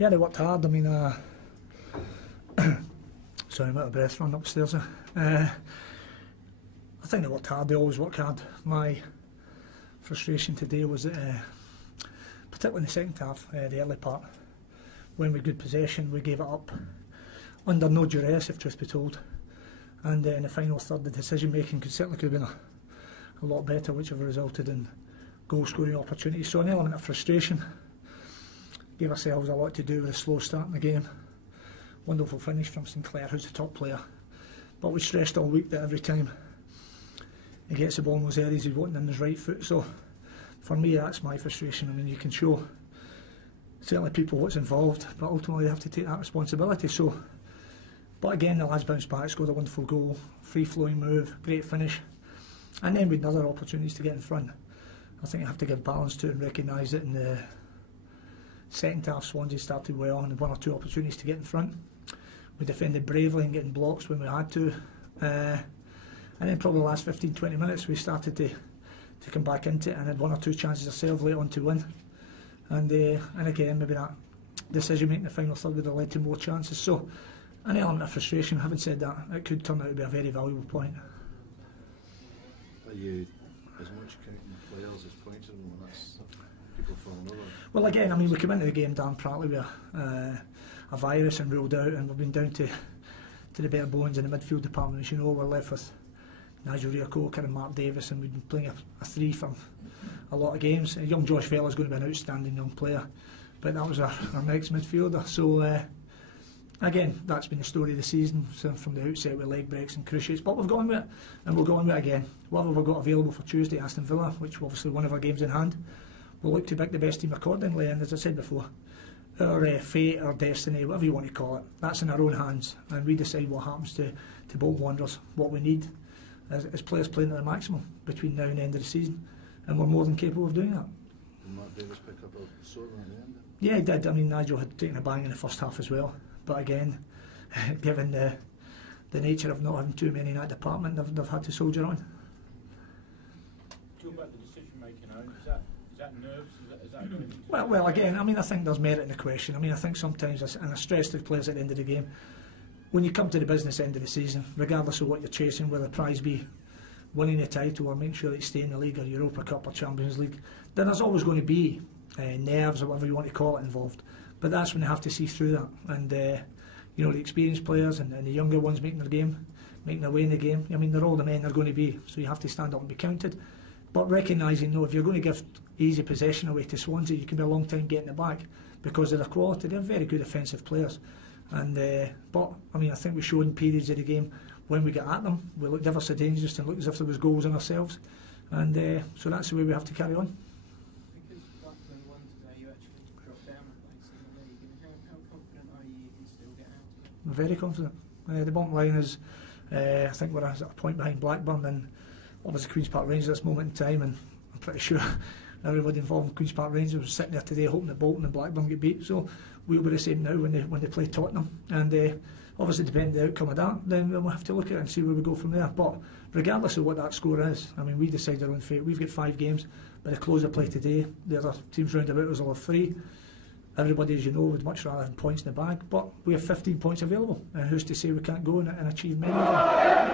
Yeah, they worked hard. I mean, sorry, I'm out of breath running upstairs. I think they worked hard. They always work hard. My frustration today was that, particularly in the second half, the early part, when we had good possession, we gave it up under no duress, if truth be told. And in the final third, the decision making could have been a lot better, which have resulted in goal scoring opportunities. So an element of frustration. Gave ourselves a lot to do with a slow start in the game. Wonderful finish from Sinclair, who's the top player. But we stressed all week that every time he gets the ball in those areas, he's wanting in his right foot. So for me, that's my frustration. I mean, you can show certainly people what's involved, but ultimately they have to take that responsibility. So, but again, the lads bounced back, scored a wonderful goal, free-flowing move, great finish, and then with other opportunities to get in front. I think you have to give balance to it and recognise it in the second half. Swansea started well and one or two opportunities to get in front. We defended bravely and getting blocks when we had to, and then probably the last 15-20 minutes we started to come back into it and had one or two chances ourselves late on to win. And again, maybe that decision making the final third would have led to more chances. So an element of frustration. Having said that, it could turn out to be a very valuable point. Are you as much counting players as points when that's people falling over? Well, again, I mean, we came into the game damn proudly with a virus and ruled out, and we've been down to the bare bones in the midfield department. As you know, we're left with Nigel Coyle and Mark Davis, and we've been playing a three from a lot of games. Young Josh Vella's going to be an outstanding young player, but that was our next midfielder. So again, that's been the story of the season, so from the outset with leg breaks and cruciates. But we've gone with it, and we'll go on with it again. What have we got available for Tuesday? Aston Villa, which obviously one of our games in hand. We'll look to pick the best team accordingly, and as I said before, our fate, our destiny, whatever you want to call it, that's in our own hands, and we decide what happens to Bolton Wanderers. What we need as players playing at the maximum between now and the end of the season, and we're more than capable of doing that. Did Mark Davis pick up a sort at the end? Yeah, he did. I mean, Nigel had taken a bang in the first half as well, but again, given the nature of not having too many in that department, they've had to soldier on. Talk about the decision making, Owen. Is that nerves? Is that Well, again, I mean, I think there's merit in the question. I mean, I think sometimes, and I stress to the players at the end of the game, when you come to the business end of the season, regardless of what you're chasing, whether the prize be winning the title or making sure that you stay in the league or Europa Cup or Champions League, then there's always going to be nerves or whatever you want to call it involved. But that's when you have to see through that. And you know, the experienced players and the younger ones making their way in the game, I mean, they're all the men they're going to be, so you have to stand up and be counted. But recognising, no, if you're going to give easy possession away to Swansea, you can be a long time getting it back because of their quality. They're very good offensive players. And but I mean, I think we showed in periods of the game when we get at them, we looked ever so dangerous and looked as if there was goals in ourselves. And so that's the way we have to carry on. Because like when you won today, you actually dropped down a place in the league. And how confident are you can still get out of it? I'm very confident. The bottom line is, I think we're at a point behind Blackburn and obviously Queen's Park Rangers at this moment in time, and I'm pretty sure everybody involved in Queen's Park Rangers was sitting there today hoping that Bolton and Blackburn get beat. So we'll be the same now when they play Tottenham, and obviously depending on the outcome of that, then we'll have to look at it and see where we go from there. But regardless of what that score is, I mean, we decide our own fate. We've got 5 games, by the close of play today, the other teams round about us will have 3. Everybody, as you know, would much rather have points in the bag, but we have 15 points available, and who's to say we can't go and achieve many of them?